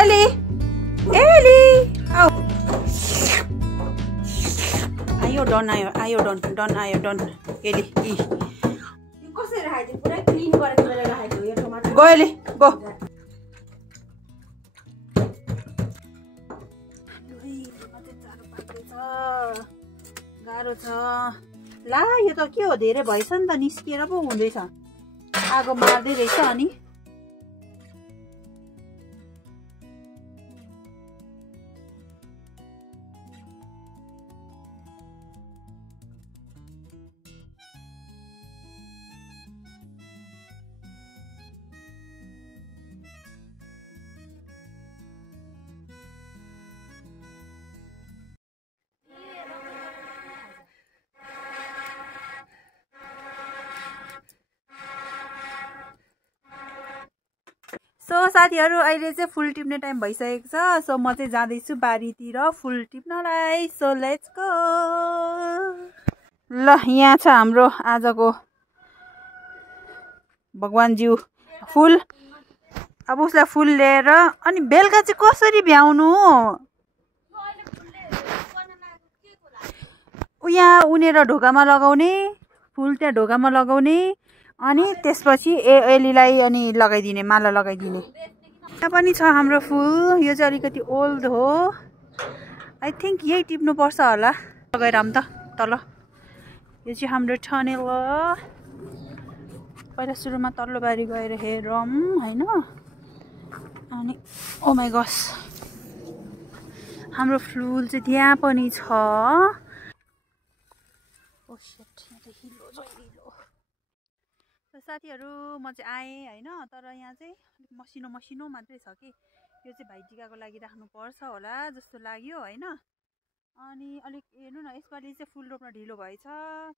एली एली आऊ आयो डन एली कसरी राखेको पुरै क्लिन गरेर मैले राखेको यो टमाटर गो एली गो गाह्रो छ ला यो त के हो धेरै भएछ नि त निस्किएर पो हुँदैछ आगो मार्दै रहेछ अनि सो साथीहरु अहिले चाहिँ फुल टिप्ने टाइम भइसकेको छ सो म चाहिँ जाँदैछु बारीतिर फुल टिप्नलाई सो लेट्स गो ल यहाँ छ हाम्रो आजको भगवानज्यू फुल अब उसलाई फुल लिएर अनि बेलुका चाहिँ कसरी भ्याउनु यहाँ उनेर ढोकामा लगाउने फुल त्यहाँ ढोकामा लगाउने अनि त्यसपछि एलीलाई अनि लगाइदिने माला लगाइदिने यहाँ पनि छ हाम्रो फुल यो चाहिँ अलिकति ओल्ड हो आई थिंक यही टिप्नु पर्छ होला लगाएर आऊँ त तल यो चाहिँ हाम्रो ठनेल हो पहिला सुरुमा तल्लो बारी गएर हेरौँ हैन अनि ओ माय गॉड हाम्रो फुल चाहिँ त्यहाँ पनि छ ओ शिट यहाँ त हिलो साथीहरु म चाहिँ आएँ हैन तर यहाँ चाहिँ अलिक मसिनो मात्रै छ कि यो चाहिँ भाइटिकाको लागि राख्नु पर्छ होला जस्तो लाग्यो हैन अनि अलिक हेर्नु न यसपालि चाहिँ फुल रोप्न ढिलो भएछ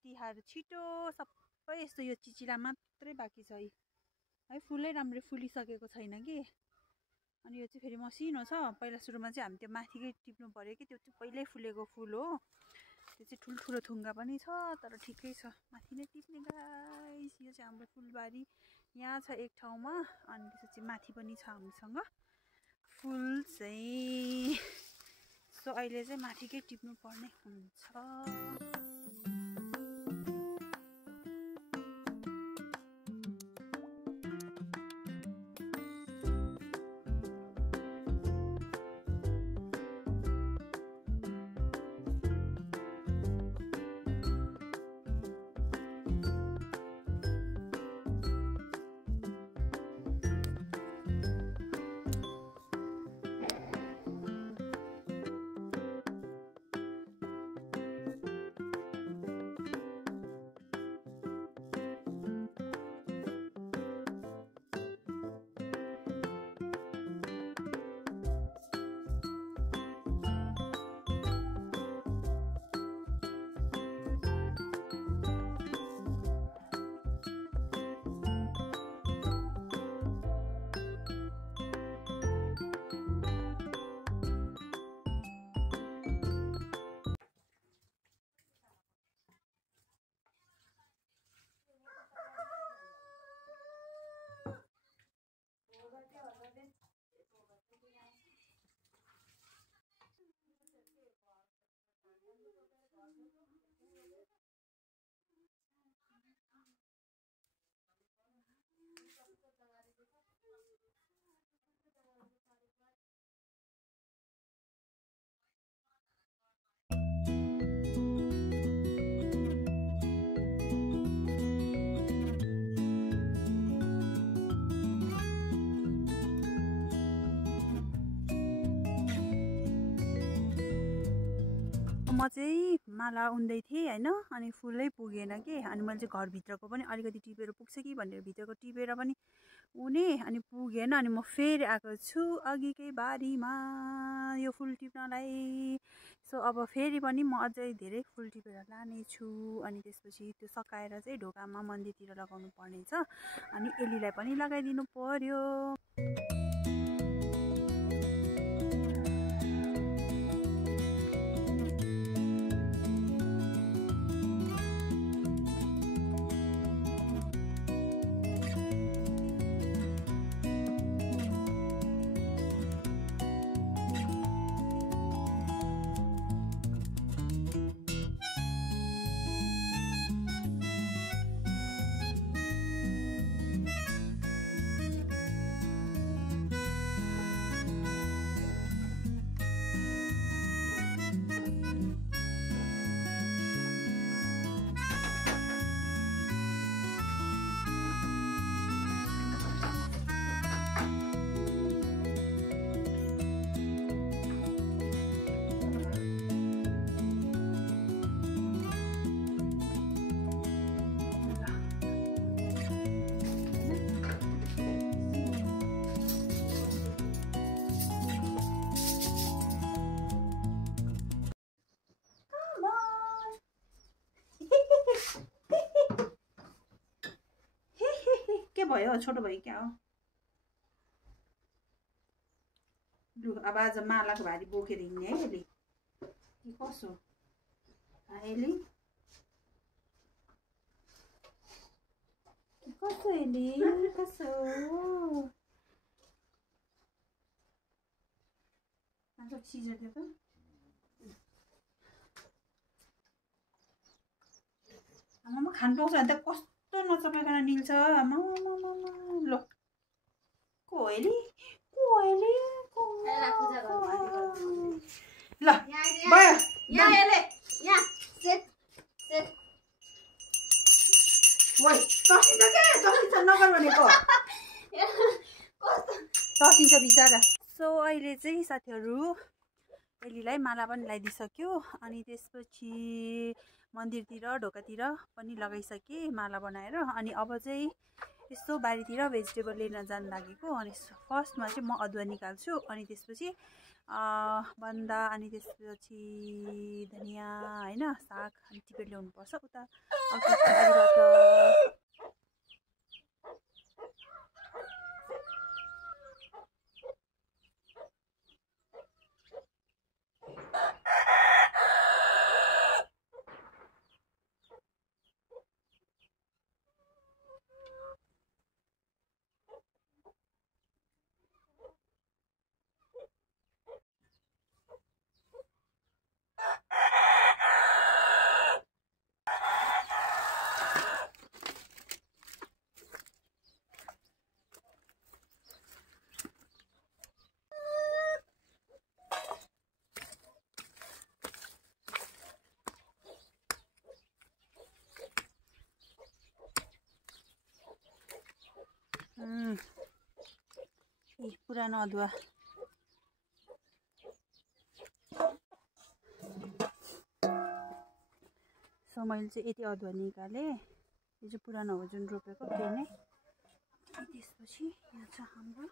तिहार छिटो सबै यस्तो यो चिचिला मात्रै बाँकी छ है फुलै राम्ररी फुलिसकेको छैन कि अनि यो चाहिँ फेरि मसिनो छ पहिला सुरुमा चाहिँ हामी त्यो माथिकै टिप्नु पर्यो कि त्यो चाहिँ पहिल्यै फुलेको फुल हो त्यो चाहिँ ठुल्ठुलो थुङ्गा पनि छ तर ठिकै छ माथि नै टिप्ने गाइस यो चाहिँ हाम्रो फुलबारी यहाँ छ एक ठाउँमा अनि त्यसपछि माथि पनि छ हामीसँग फुल चाहिँ सो अहिले चाहिँ माथिकै टिप्नु पर्ने हुन्छ म चाहिँ माला उन्दै थिएँ हैन अनि फुलै पुगेन के अनि मैले चाहिँ घरभित्रको पनि अलिकति टिपेर पुग्छ कि भनेर भित्रको टिपेर पनि उनी अनि पुगेन अनि म फेरि आएको छु अघिकै बारीमा यो फुल टिप्नलाई सो अब फेरि पनि म अझै धेरै फुल टिपेर लाने छु अनि त्यसपछि त्यो सकाएर चाहिँ ढोकामा मन्दिरतिर लगाउनु पर्ने छ अनि एलीलाई पनि लगाइदिनु पर्यो भयो छोटो भयो क्या हो लु अब आज मालाको भारी बोकेर हिँड्ने है यसले कि कसो यसले कसो यसले कसो अन्त सिजर दियो त आमामा खानु पाउँछ भने त कस्तो नचपाइकन निल्छ आमा ल कोइली ल भयो तर्सिन्छ नगर भनेको तर्सिन्छ बिचरा सो अहिले चाहिँ साथीहरू एलीलाई माला पनि लगाइदिइसक्यो अनि त्यसपछि मन्दिरतिर ढोकातिर पनि लगाइसकेँ माला बनाएर अनि अब चाहिँ यसो बारीतिर भेजिटेबल लिन जान लागेको अनि फर्स्टमा चाहिँ म अदुवा निकाल्छु अनि त्यसपछि बन्दा अनि त्यसपछि धनियाँ होइन साग अनि टिपेर ल्याउनुपर्छ उता बारीबाट पुरानो अदुवा सो मैले चाहिँ यति अदुवा निकालेँ यो चाहिँ पुरानो हो जुन रोपेको त्यही नै त्यसपछि यहाँ छ हाम्रो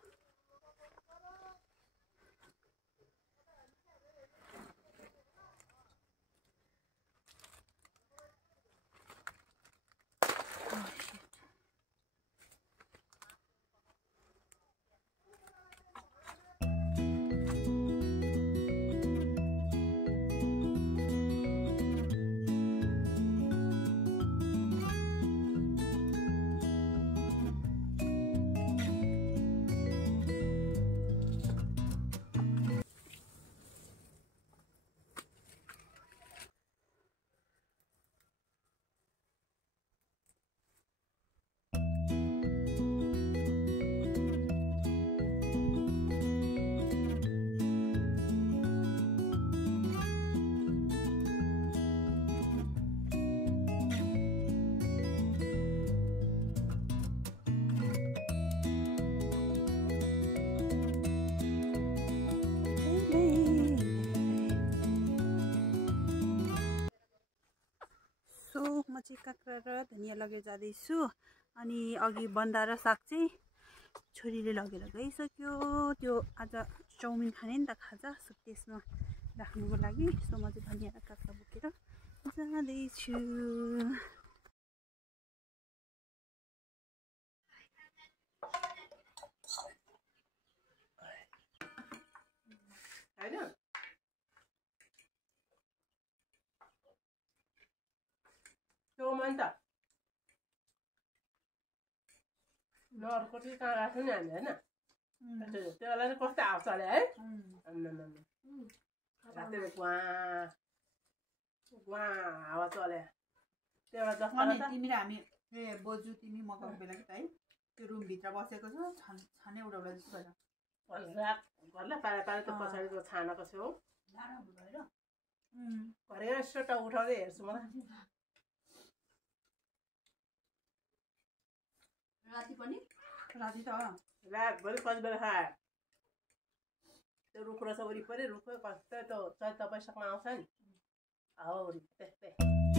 म चाहिँ काँक्रा र धनियाँ लगेर जाँदैछु अनि अघि बन्दा र साग चाहिँ छोरीले लगेर गइसक्यो त्यो आज चाउमिन खाने नि त खाजा सो त्यसमा राख्नुको लागि सो म चाहिँ धनियाँ र काँक्रा बोकेर जाँदैछु त नरको चाहिँ कहाँ राख्छ नि हामी होइन त्यसलाई चाहिँ कस्तो आउँछ अरे है राति गुवा हावा चले त्यहाँबाट तिमी र हामी ए बोजू तिमी मगाएको बेला कि त है त्यो रुमभित्र बसेको छ छाने उडाउला जस्तो भएर घरलाई पारा पारा त पछाडिको छानाको छेउ भएर घरे यसो ट उठाउँदै हेर्छु म राति पनि राति त रातभरि कति बेला खायो त्यो रुख रहेछ वरिपरि रुख कस्तै त्यो चैत वैशाखमा आउँछ नि हावाहुरी त्यस्तै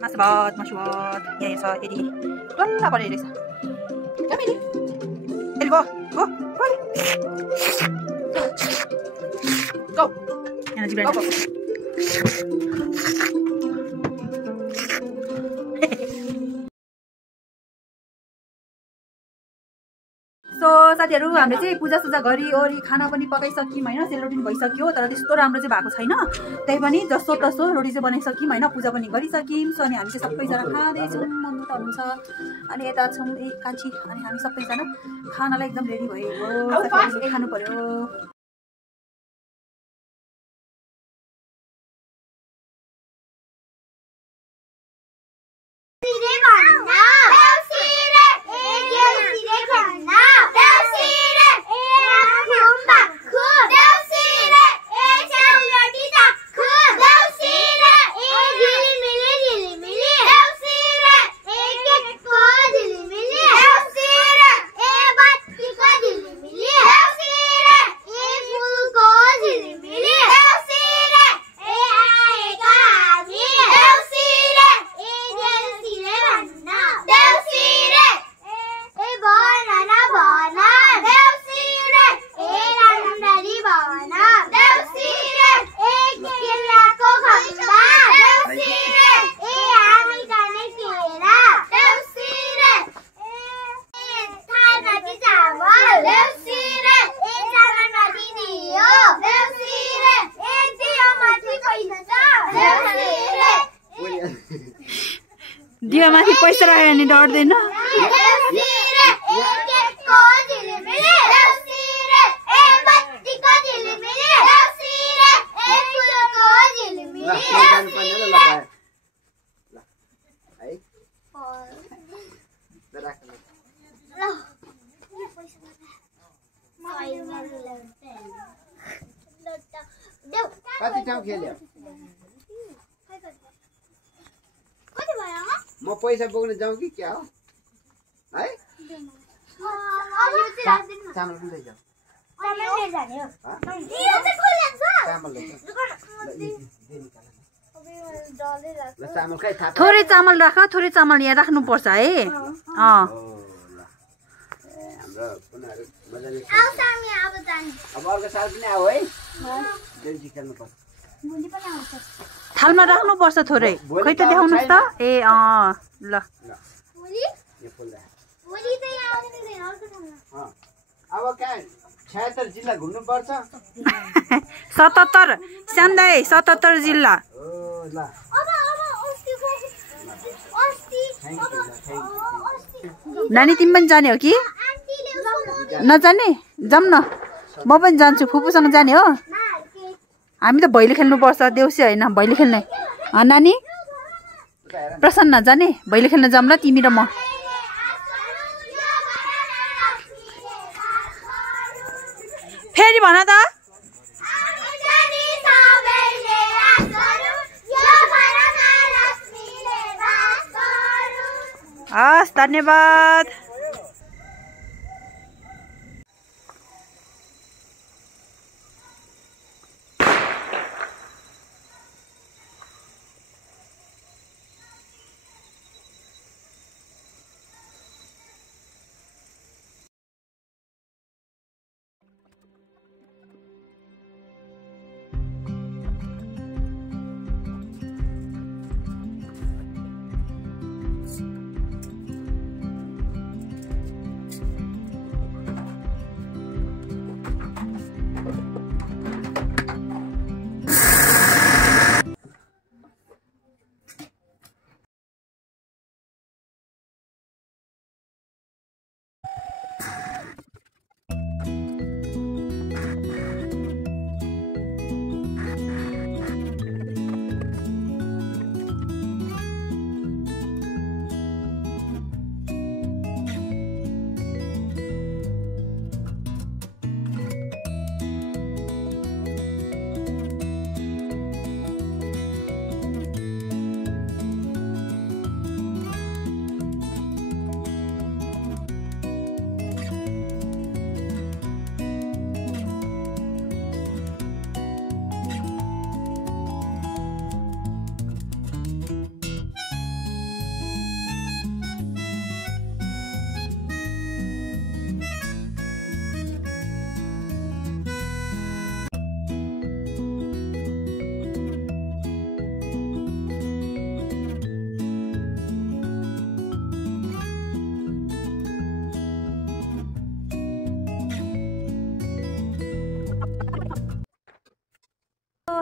मासु भात यहाँ छ यदि डल्ला परेको रहेछ गो गो गो यहाँ जिब्रा सो साथीहरू हामीले चाहिँ पूजासुजा गरिओरी खाना पनि पकाइसक्यौँ होइन सेलरोटी पनि भइसक्यो तर त्यस्तो राम्रो चाहिँ भएको छैन त्यही पनि जस्तो तस्तो रोटी चाहिँ बनाइसक्यौँ होइन पूजा पनि गरिसक्यौँ सो अनि हामी चाहिँ सबैजना खाँदैछौँ मम्मी त हुनुहुन्छ अनि यता छौँ एक कान्छी अनि हामी सबैजना खानालाई एकदम रेडी भयो खानु पर्यो दिवा माथि पैसा राख्यो भने डर्दैन कति ठाउँ खेल्यो म पैसा बोक्न जाउँ कि क्या हो है चामल पनि लैजाऊ थोरै चामल राख थोरै चामल यहाँ राख्नुपर्छ है अब अर्को साल पनि आऊ है देउसी खेल्नु पर्छ थालमा राख्नुपर्छ थोरै खै त देखाउनुहोस् त ए ल अब कहाँ 76 जिल्ला घुम्नु पर्छ 77 स्याम्दाई 77 जिल्ला नानी तिमी पनि जाने हो कि नजाने जाऊँ न म पनि जान्छु फुपूसँग जाने हो हामी त भैलो खेल्नुपर्छ देउसी होइन भैलो खेल्ने नानी प्रसन्न जाने भैलो खेल्न जाऊँ ल तिमी र म फेरि भन त हस् धन्यवाद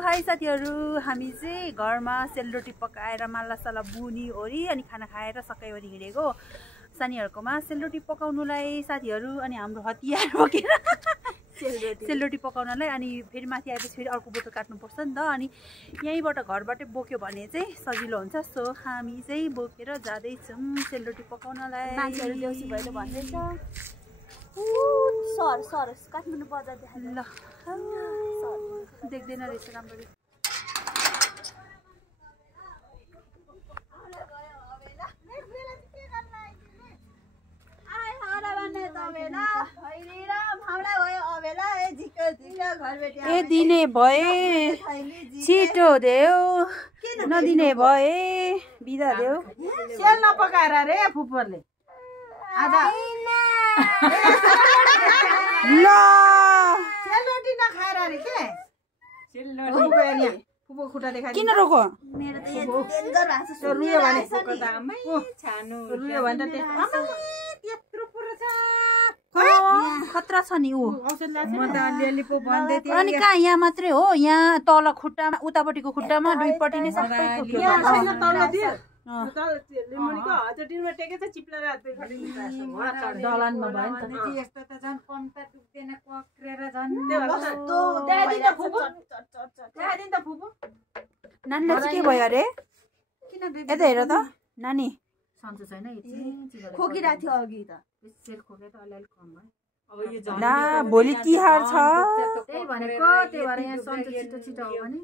हाई साथीहरू, हामी चाहिँ घरमा सेलरोटी पकाएर मालासाला बुनी ओरी अनि खाना खाएर सकै ओरी हिँडेको सानीहरूकोमा सेलरोटी पकाउनुलाई साथीहरू। अनि हाम्रो हतियार बोकेर सेलरोटी पकाउनलाई। अनि फेरि माथि आएपछि फेरि अर्को बोतल काट्नुपर्छ नि त। अनि यहीँबाट घरबाटै बोक्यो भने चाहिँ सजिलो हुन्छ। सो हामी चाहिँ बोकेर जाँदैछौँ सेलरोटी पकाउनलाई। मान्छेहरू देउसी भैलो भन्दैछ। सर सर काठमाडौँ बजार देखाइ ल देख्दैन रहेछ राम्ररी। ए दिने भए छिटो देऊ, नदिने भए बिदा देऊ। सेल नपकाएर रे फुपूले आज ल सेलरोटी नखाएर रे के फुपू खुट्टा देखाइ किन रोको? मेरो त यहाँ डेन्जर भएको छ। रुयो भने फुको त आमै छानु रुयो भने त त्यत्रो पुरो छ खतरा छ नि ऊ। औषध लाग्छ म त अलिअलि पो भन्दै थिएँ। अनि कहाँ यहाँ मात्रै हो? यहाँ तल खुट्टामा उतापट्टिको खुट्टामा दुईपट्टि नै सबै ठोक्यो। यहाँ छैन तल दियो तल लिमुनीको हजटिनमा टेके छ चिप्लेर दलानमा भयो नि त। यस्तो त झन् पम्पा दुख्दैन पक्रेर झन् कस्तो त्यहाँदेखि त फुपू त्यहाँदेखि त फुपू नानीलाई चाहिँ के भयो अरे? यता हेर त नानी। सन्चो छैन खोकिरहेको थियो अघि त। सेल खोके त अलिअलि कम भयो। अब यो ला भोलि तिहार छ। त्यही भनेको त्यही भएर यहाँ सन्चो छिटो छिटो हो भने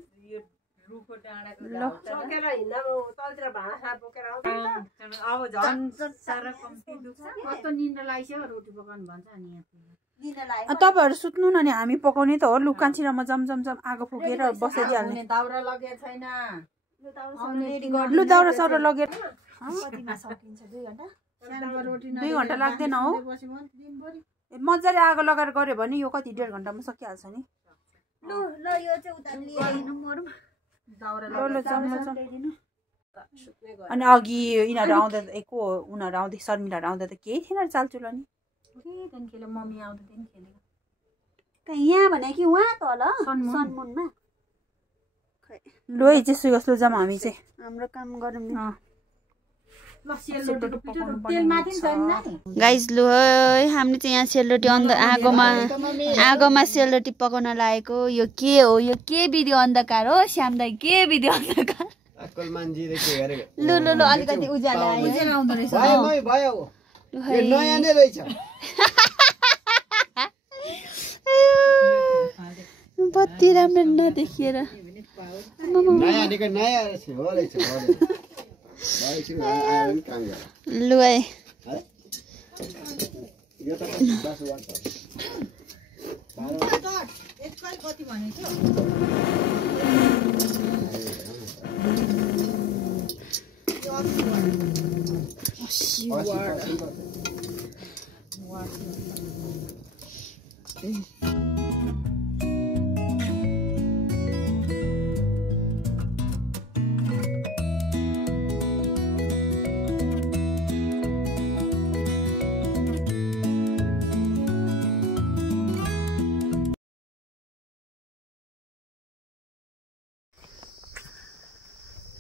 रुखको डाँडाको सकेर हिँड्दा तलतिर भाँडा साथ बोकेर आउँछ अब झन् साह्रो कम्ती दुख्छ। कस्तो निन्द्रा लागिसक्यो रोटी पकाउनु भन्छ अनि यहाँ तपाईँहरू सुत्नु न। नि हामी पकाउने त हो। लु कान्छीरामा जमजम आगो फुकेर बसाइदिइहाल्ने। दाउरा लगेको छैन। लु दाउरा साउरा लगेर कतिमा सकिन्छ 2 घण्टा? 2 घण्टा लाग्दैन हो। मजाले आगो लगाएर गऱ्यो भने यो कति 1.5 घण्टामा सकिहाल्छ नि। लु ल यो चाहिँ उता लिएर हिँड्नु मरौँ। अनि अघि यिनीहरू आउँदा उनीहरू आउँदै शर्मिलाहरू आउँदा त केही थिएन चालचुल। नि खेल्यो मम्मी आउँदाखेरि खेलेको। यहाँ भने कि उहाँ तल सनमुनमा। लु है जेसु जस्तो जाम हामी चाहिँ हाम्रो काम गरौँ नि। गाइस लु है हामीले चाहिँ यहाँ सेलरोटी आगोमा सेलरोटी पकाउन लागेको। यो के हो? यो के विधि अन्धकार हो श्याम दाइ? के विधि अन्धकार? लु लु लु अलिकति उज्यालो आउँदो रहेछ। नयाँ नै रहेछ। बत्ती राम्रो नदेखिएर लु है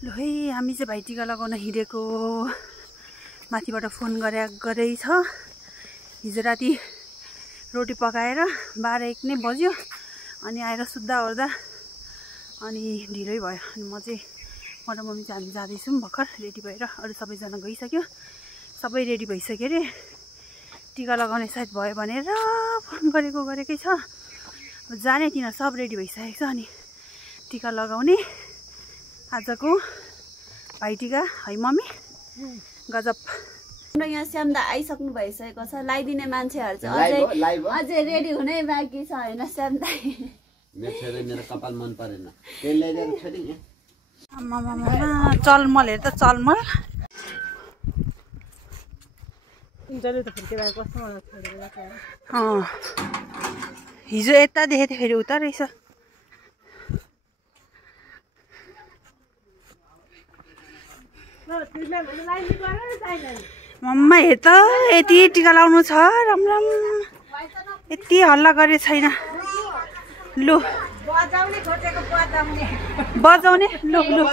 लु है हामी चाहिँ भाइटिका लगाउन हिँडेको। माथिबाट फोन गरेकै छ। हिजो राति रोटी पकाएर 12-1 नै बज्यो। अनि आएर सुत्दा ओर्दा अनि ढिलै भयो। अनि म र मम्मी चाहिँ हामी जाँदैछौँ भर्खर रेडी भएर। अरू सबैजना गइसक्यो। सबै रेडी भइसक्यो अरे। टिका लगाउने सायद भयो भनेर फोन गरेकै छ। अब जाने तिनीहरू सब रेडी भइसकेको छ। अनि टिका लगाउने आजको भाइटिका है मम्मी। गजब। हाम्रो यहाँ श्याम दा आइसक्नु भइसकेको छ। लगाइदिने मान्छेहरू चाहिँ अझै रेडी हुनै बाँकी छ होइन श्याम दाइ? मेरो कपाल मन परेन। तेल ल्याइदिएर छोरी चलमल हेर त चलमल। हिजो यता देखेको थिएँ फेरि उता रहेछ। मम्मा हेर त यति टिका लाउनु छ। राम राम यति हल्ला गरे छैन। लु बजाउने लु लु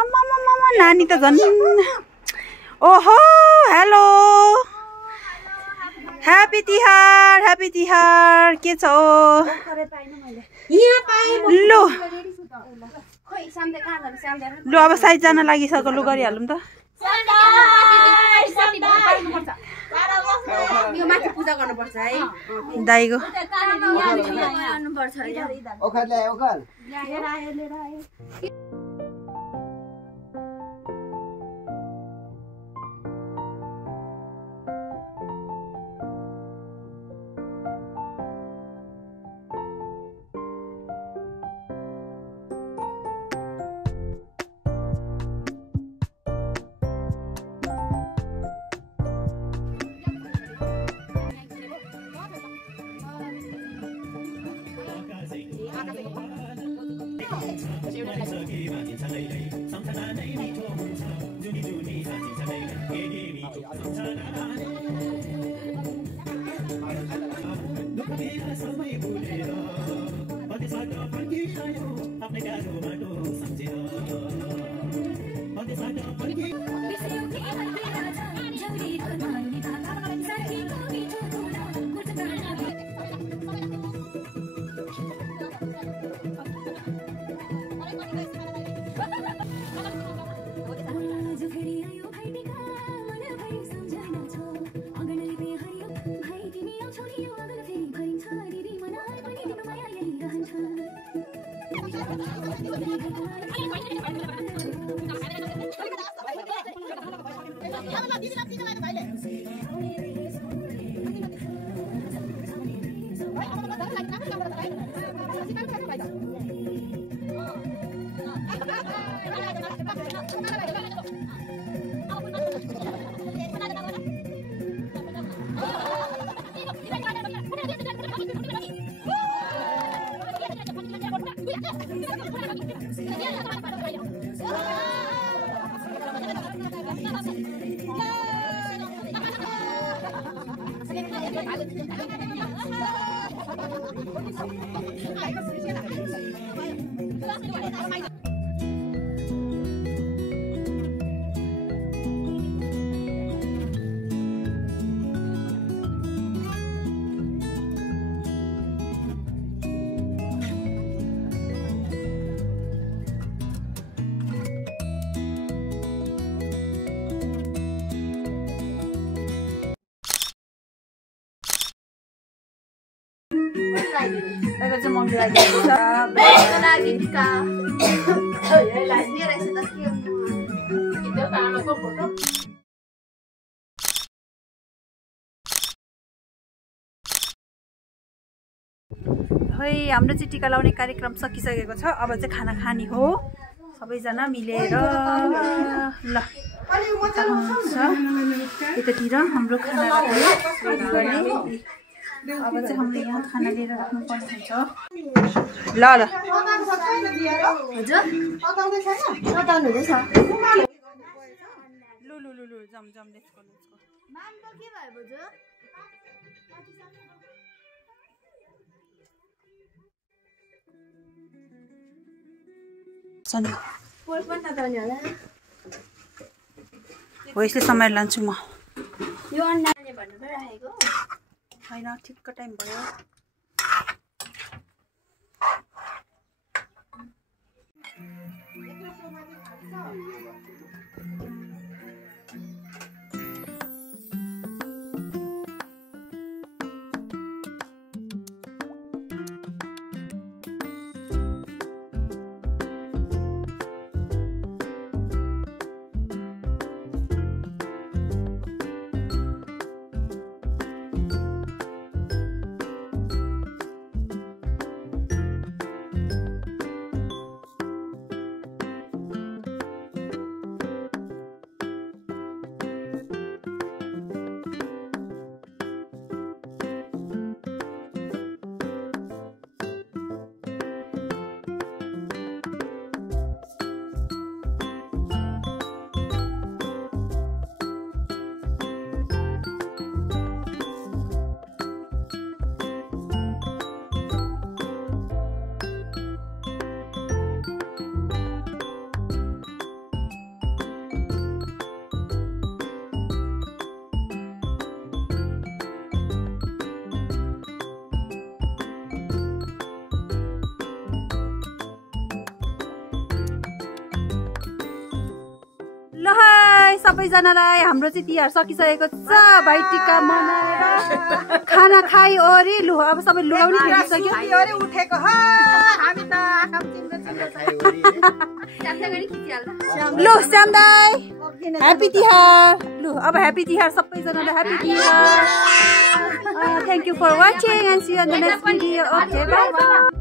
आमा नानी त झन् ओहो हेलो ह्यापी तिहार के छ हो लु लु अब साइज जान लागिसक्यो लु गरिहालौँ त दाइको खै हाम्रो चाहिँ टिका लाउने कार्यक्रम सकिसकेको छ। अब चाहिँ खाना खाने हो सबैजना मिलेर। ल यतातिर हाम्रो खाना रेडी गर्ने। अब चाहिँ हामीले यहाँ खाना लिएर राख्नुपर्ने हुन्छ। ल ल लु लु लु लु जाम जाम लेट्स गो हो यसले समय लान्छु म। यो अन्डाले भन्नु पो राखेको हैन ठिक्क टाइम भयो। सबैजनालाई हाम्रो चाहिँ तिहार सकिसकेको छ। भाइटिका मनाएर खाना खाइ ओरी लु अब सबै लुगाउनी फेरिसक्यो उठेको हामी त लु श्याम दाई ह्यापी तिहार। लु अब ह्यापी तिहार सबैजनालाई happy Tihar. Thank you for watching and see you in the next video. Okay bye by.